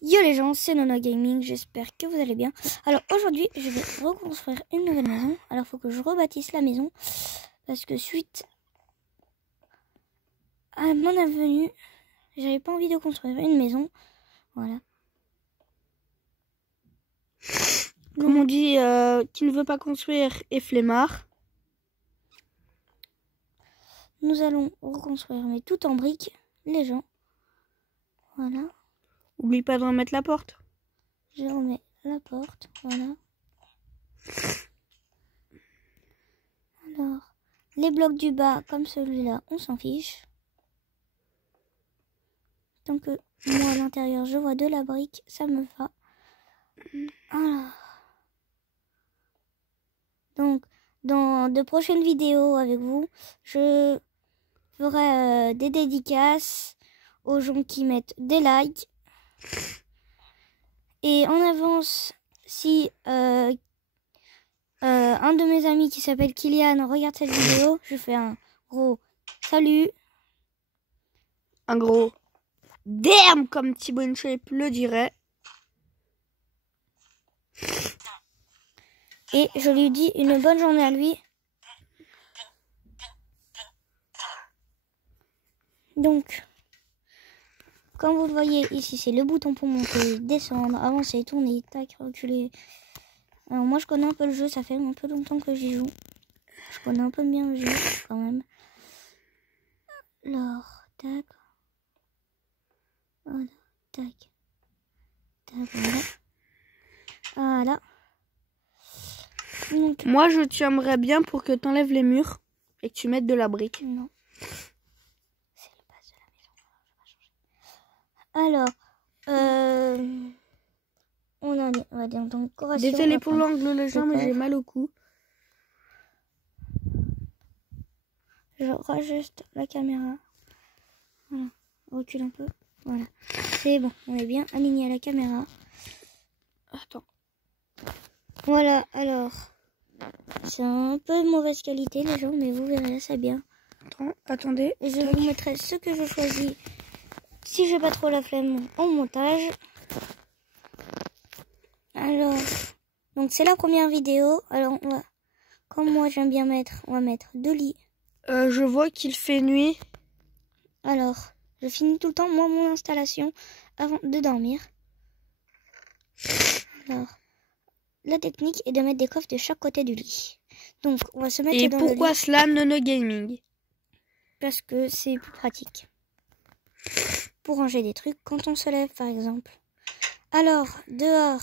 Yo les gens, c'est Nono Gaming, j'espère que vous allez bien. Alors aujourd'hui, je vais reconstruire une nouvelle maison. Alors il faut que je rebâtisse la maison. Parce que suite à mon avenue, j'avais pas envie de construire une maison. Voilà. Comme on dit, qui ne veut pas construire est flemmard. Nous allons reconstruire, mais tout en briques, les gens. Voilà. Oublie pas de remettre la porte. Je remets la porte, voilà. Alors, les blocs du bas, comme celui-là, on s'en fiche. Tant que moi, à l'intérieur, je vois de la brique, ça me va. Alors. Donc, dans de prochaines vidéos avec vous, je ferai des dédicaces aux gens qui mettent des likes. Et en avance, si un de mes amis qui s'appelle Kylian regarde cette vidéo, je fais un gros salut. Un gros damn comme Thibaut InShape le dirait. Et je lui dis une bonne journée à lui. Donc, comme vous le voyez ici, c'est le bouton pour monter, descendre, avancer, tourner, tac, reculer. Alors moi je connais un peu le jeu, ça fait un peu longtemps que j'y joue. Je connais un peu bien le jeu quand même. Alors, tac. Voilà, tac. Tac, voilà. Voilà. Donc, moi je t'aimerais bien pour que tu enlèves les murs et que tu mettes de la brique. non. C'est le base de la maison. Alors, on en est, on va dire en décoration. Désolé pour l'angle les gens, mais j'ai mal au cou. Je rajuste la caméra. Voilà, on recule un peu. Voilà, c'est bon, on est bien aligné à la caméra. Attends. Voilà, alors, c'est un peu de mauvaise qualité les gens, mais vous verrez, c'est bien. Attendez. Et je vous mettrai ce que je choisis, si j'ai pas trop la flemme, en montage. Alors, donc c'est la première vidéo. Alors, on va, comme moi j'aime bien mettre, on va mettre 2 lits. Je vois qu'il fait nuit. Alors, je finis tout le temps, moi, mon installation avant de dormir. Alors, la technique est de mettre des coffres de chaque côté du lit. Donc, on va se mettre Et dans le pourquoi lit. cela Nono Gaming? Parce que c'est plus pratique. Pour ranger des trucs quand on se lève, par exemple. Alors, dehors.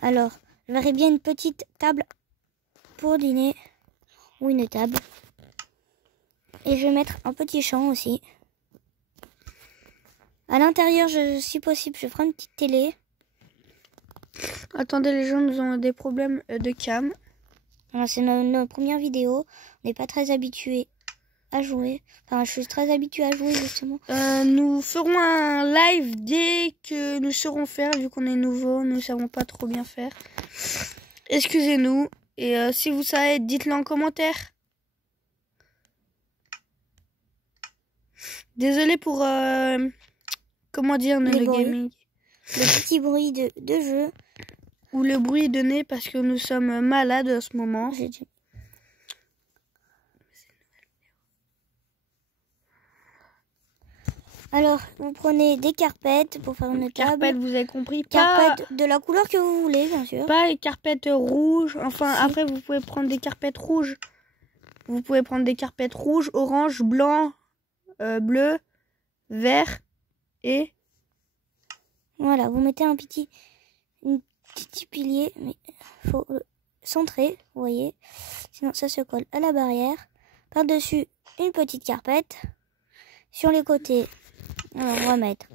Alors, je verrai bien une petite table pour dîner. Ou une table. Et je vais mettre un petit champ aussi. À l'intérieur, si possible, je ferai une petite télé. Attendez, les gens, nous avons des problèmes de cam. Alors, c'est notre première vidéo. On n'est pas très habitué à jouer. Enfin, je suis très habituée à jouer, justement. Nous ferons un live dès que nous saurons faire, vu qu'on est nouveau. Nous ne savons pas trop bien faire. Excusez-nous. Et si vous savez, dites-le en commentaire. Désolé pour... comment dire, Nono Gaming. Le petit bruit de jeu. Ou le bruit de nez parce que nous sommes malades en ce moment. Alors, vous prenez des carpettes pour faire une table. Carpettes, vous avez compris. Carpettes de la couleur que vous voulez, bien sûr. Pas les carpettes rouges. Enfin, si. Après, vous pouvez prendre des carpettes rouges. Vous pouvez prendre des carpettes rouges, orange, blanc, bleu, vert et... Voilà, vous mettez un petit pilier, mais il faut le centrer, vous voyez. Sinon, ça se colle à la barrière. Par-dessus, une petite carpette. Sur les côtés, alors, on va mettre...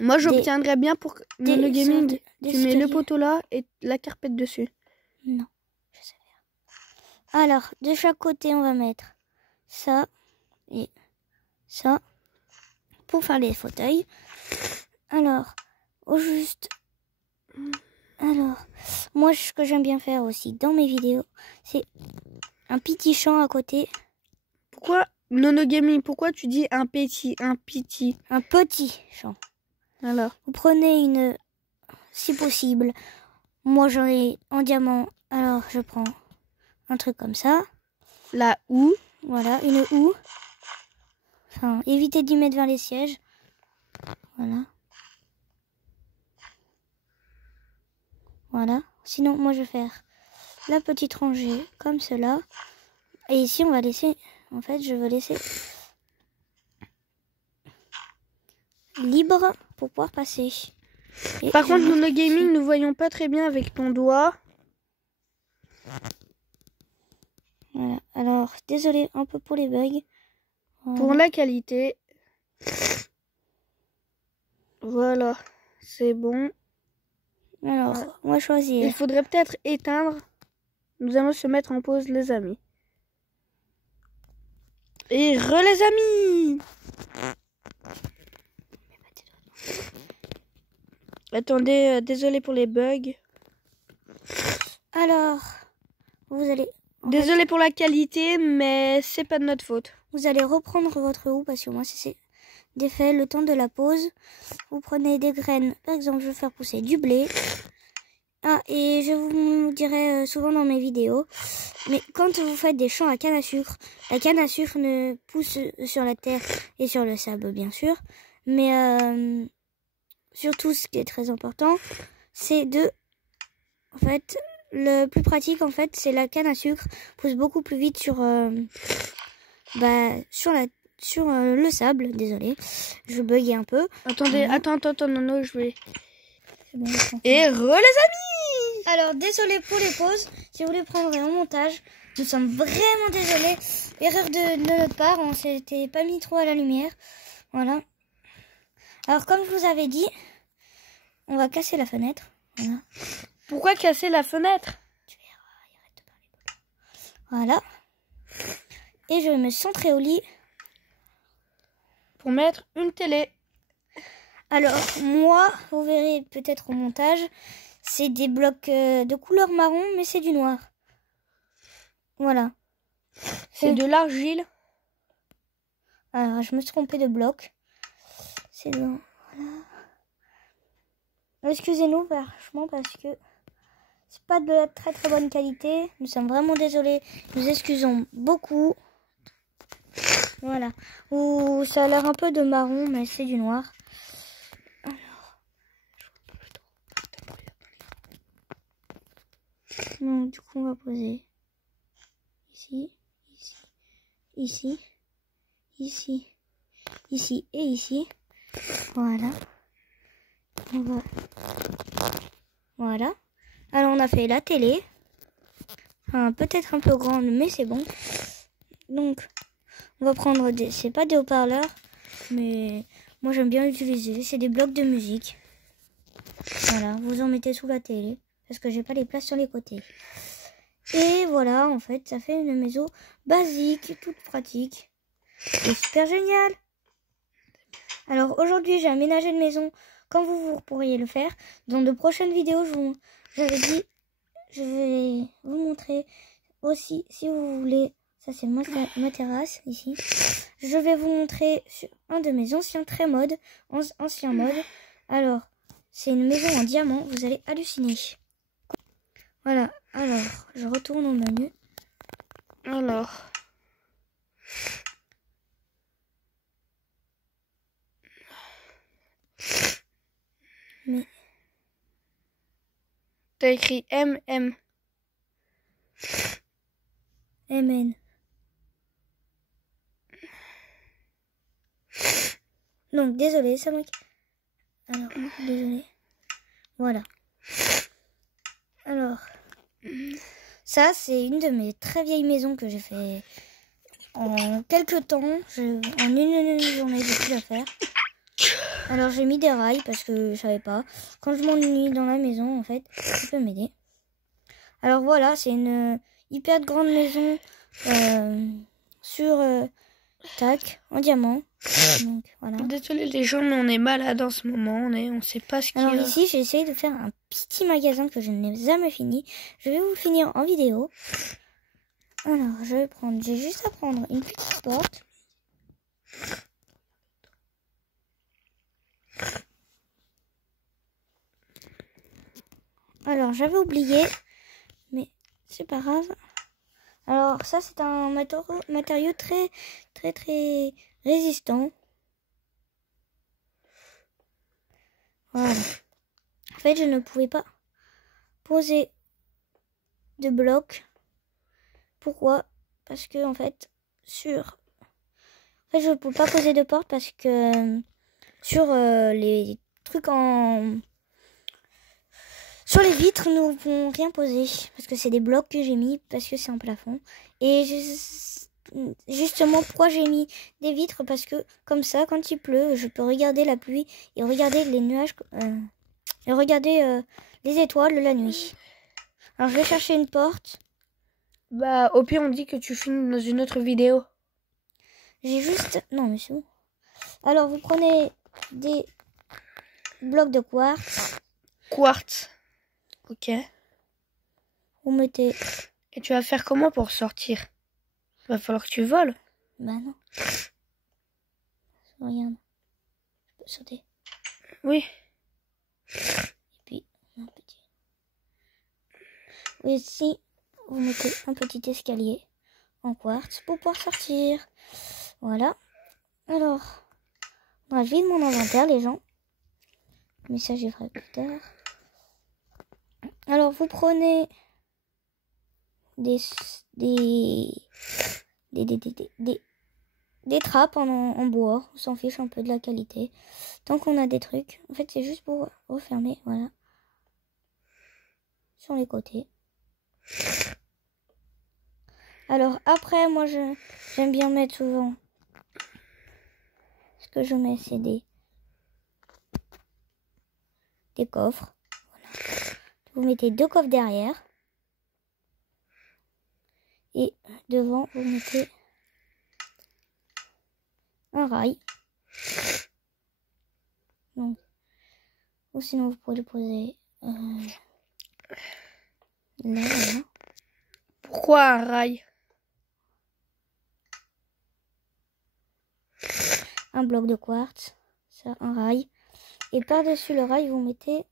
Moi, j'obtiendrais bien pour que Nono Gaming, tu mets le poteau là et la carpette dessus. Non, je sais faire. Alors, de chaque côté, on va mettre ça et ça pour faire les fauteuils. Alors, au juste... Alors, moi, ce que j'aime bien faire aussi dans mes vidéos, c'est un petit champ à côté. Pourquoi, Nono Gaming, pourquoi tu dis un petit champ. Alors, vous prenez une, si possible, moi j'en ai en diamant, alors je prends un truc comme ça. la houe. Voilà, une houe. Enfin, évitez d'y mettre vers les sièges. Voilà. Voilà. Sinon, moi je vais faire la petite rangée comme cela. Et ici, on va laisser... En fait, je veux laisser libre pour pouvoir passer. Et Par je contre, vais nous, mettre le gaming, ici. nous voyons pas très bien avec ton doigt. Voilà. Alors, désolé un peu pour les bugs. Voilà. Pour la qualité. Voilà, c'est bon. Alors, Voilà. on va choisir. Il faudrait peut-être éteindre. Nous allons se mettre en pause, les amis. Et les amis! Attendez, désolé pour les bugs. Alors, vous allez... Désolé pour la qualité, mais c'est pas de notre faute. Vous allez reprendre votre houe parce que moi c'est défait le temps de la pause. Vous prenez des graines, par exemple je vais faire pousser du blé. Ah, et je vous dirai souvent dans mes vidéos, mais quand vous faites des champs à canne à sucre, la canne à sucre ne pousse sur la terre et sur le sable bien sûr, mais surtout ce qui est très important, c'est en fait, le plus pratique en fait, c'est la canne à sucre pousse beaucoup plus vite sur le sable, désolé, je buguais un peu. Attendez, attends, non, je vais... Bon, Et les amis! alors, désolé pour les pauses, si vous les prendrez en montage, nous sommes vraiment désolés. Erreur de notre part, on s'était pas mis trop à la lumière. Voilà. Alors, comme je vous avais dit, on va casser la fenêtre. Voilà. Pourquoi casser la fenêtre? Tu verras, arrête de parler. Voilà. Et je vais me centrer au lit. Pour mettre une télé. Alors, moi, vous verrez peut-être au montage, c'est des blocs de couleur marron, mais c'est du noir. Voilà. C'est de l'argile. Alors, je me suis trompée de bloc. C'est bon. Voilà. Excusez-nous, franchement, parce que c'est pas de la très très bonne qualité. Nous sommes vraiment désolés. Nous excusons beaucoup. Voilà. Ou ça a l'air un peu de marron, mais c'est du noir. Alors. Donc, du coup, on va poser ici, ici, ici, ici et ici. Voilà. Voilà. Alors, on a fait la télé. Enfin, peut-être un peu grande, mais c'est bon. Donc, on va prendre c'est pas des haut-parleurs, mais moi j'aime bien l'utiliser. C'est des blocs de musique. Voilà, vous en mettez sous la télé, parce que j'ai pas les places sur les côtés. Et voilà, en fait, ça fait une maison basique, toute pratique. Et super génial. Alors, aujourd'hui, j'ai aménagé une maison comme vous pourriez le faire. Dans de prochaines vidéos, je vais vous montrer aussi, si vous voulez, ça c'est ma terrasse, ici. Je vais vous montrer un de mes anciens anciens modes. Alors, c'est une maison en diamant, vous allez halluciner. Voilà, alors, je retourne au menu. Alors... Mais... T'as écrit MM. MN. Donc, désolé, ça manque. Alors, désolé. Voilà. Alors, ça, c'est une de mes très vieilles maisons que j'ai fait en quelques temps. En une journée, j'ai pu la faire. Alors, j'ai mis des rails parce que je savais pas. Quand je m'ennuie dans la maison, en fait, ça peut m'aider. Alors, voilà, c'est une hyper grande maison sur en diamant. Donc, voilà. Désolé les gens, mais on est malade en ce moment. On sait pas ce qu'il y a. Alors ici, j'ai essayé de faire un petit magasin que je n'ai jamais fini. Je vais vous le finir en vidéo. Alors, j'ai juste à prendre une petite porte. Alors, j'avais oublié, mais c'est pas grave. Alors, ça, c'est un matériau très résistant. Voilà. En fait, je ne pouvais pas poser de blocs. Pourquoi? Parce que, en fait, je ne peux pas poser de porte parce que sur les trucs sur les vitres, nous ne pouvons rien poser. Parce que c'est des blocs que j'ai mis parce que c'est en plafond. Et justement, pourquoi j'ai mis des vitres? Parce que comme ça, quand il pleut, je peux regarder la pluie et regarder les nuages et regarder les étoiles la nuit. Alors, je vais chercher une porte. Bah, au pire, on dit que tu filmes dans une autre vidéo. J'ai juste... Non, mais c'est bon. Alors, vous prenez des blocs de quartz. Quartz. Ok. Vous mettez... Et tu vas faire comment pour sortir? Va falloir que tu voles. Bah non. Regarde. Je peux sauter. Oui. Et puis, un petit... Et ici, vous mettez un petit escalier en quartz pour pouvoir sortir. Voilà. Alors, je vide mon inventaire, les gens. Mais ça, j'y ferai plus tard. Alors, vous prenez des trappes en bois. On s'en fiche un peu de la qualité. Tant qu'on a des trucs. En fait, c'est juste pour refermer. Voilà. Sur les côtés. Alors, après, moi, j'aime bien mettre souvent... Ce que je mets, c'est des coffres. Voilà. Vous mettez 2 coffres derrière. Et devant, vous mettez un rail. Donc, ou sinon, vous pouvez le poser là, là. Pourquoi un rail? Un bloc de quartz. Ça, un rail. Et par-dessus le rail, vous mettez...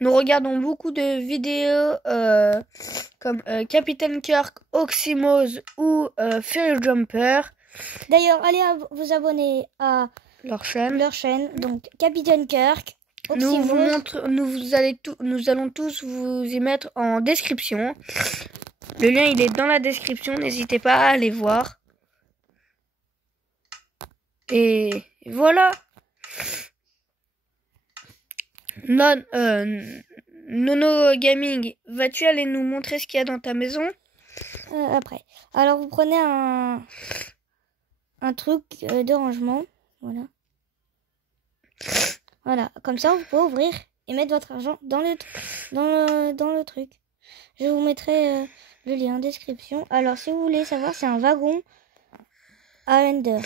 Nous regardons beaucoup de vidéos comme Captain Kirk, Oxymose ou Fairy Jumper. D'ailleurs, allez vous abonner à Leur chaîne. Donc, Captain Kirk, Oxymose. Nous allons tous vous y mettre en description. Le lien, il est dans la description. N'hésitez pas à aller voir. Et voilà. Nono Gaming, vas-tu aller nous montrer ce qu'il y a dans ta maison? Après. Alors, vous prenez un truc de rangement. Voilà. Voilà. Comme ça, vous pouvez ouvrir et mettre votre argent dans le truc. Je vous mettrai le lien en description. Alors, si vous voulez savoir, c'est un wagon à Ender.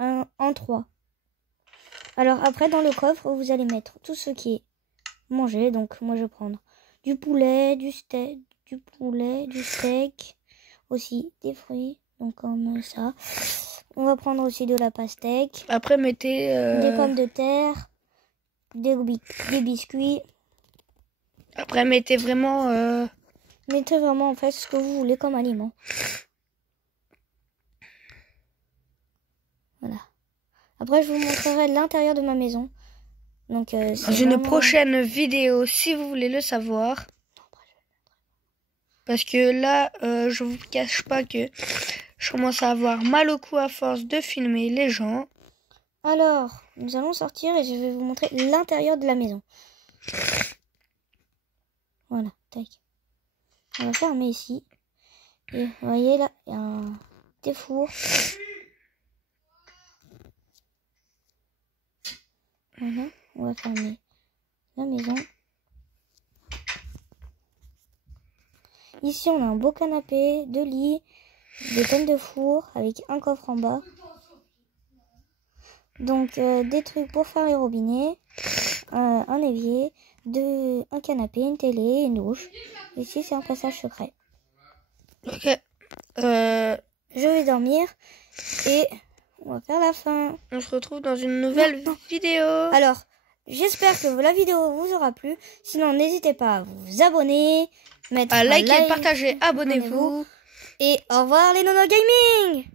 En 3. Alors, après, dans le coffre, vous allez mettre tout ce qui est mangé. Donc, moi, je vais prendre du poulet, du steak, aussi des fruits. Donc, comme ça. On va prendre aussi de la pastèque. Après, mettez... des pommes de terre. Des biscuits. Après, mettez vraiment... Mettez vraiment, en fait, ce que vous voulez comme aliment. Voilà. Après, je vous montrerai l'intérieur de ma maison. Donc, dans une prochaine vidéo, si vous voulez le savoir. Parce que là, je vous cache pas que je commence à avoir mal au cou à force de filmer les gens. Alors, nous allons sortir et je vais vous montrer l'intérieur de la maison. Voilà, tac. On va fermer ici. Et vous voyez là, il y a des fours. Voilà, on va fermer la maison. Ici, on a un beau canapé, 2 lits, des tonnes de four avec un coffre en bas. Donc, des trucs pour faire les robinets, un évier, un canapé, une télé, une douche. Ici, c'est un passage secret. Ok. Je vais dormir et on va faire la fin. On se retrouve dans une nouvelle vidéo. Alors, J'espère que la vidéo vous aura plu. Sinon, n'hésitez pas à vous abonner, mettre à un liker, like, partager, abonnez-vous. Et au revoir les Nono Gaming!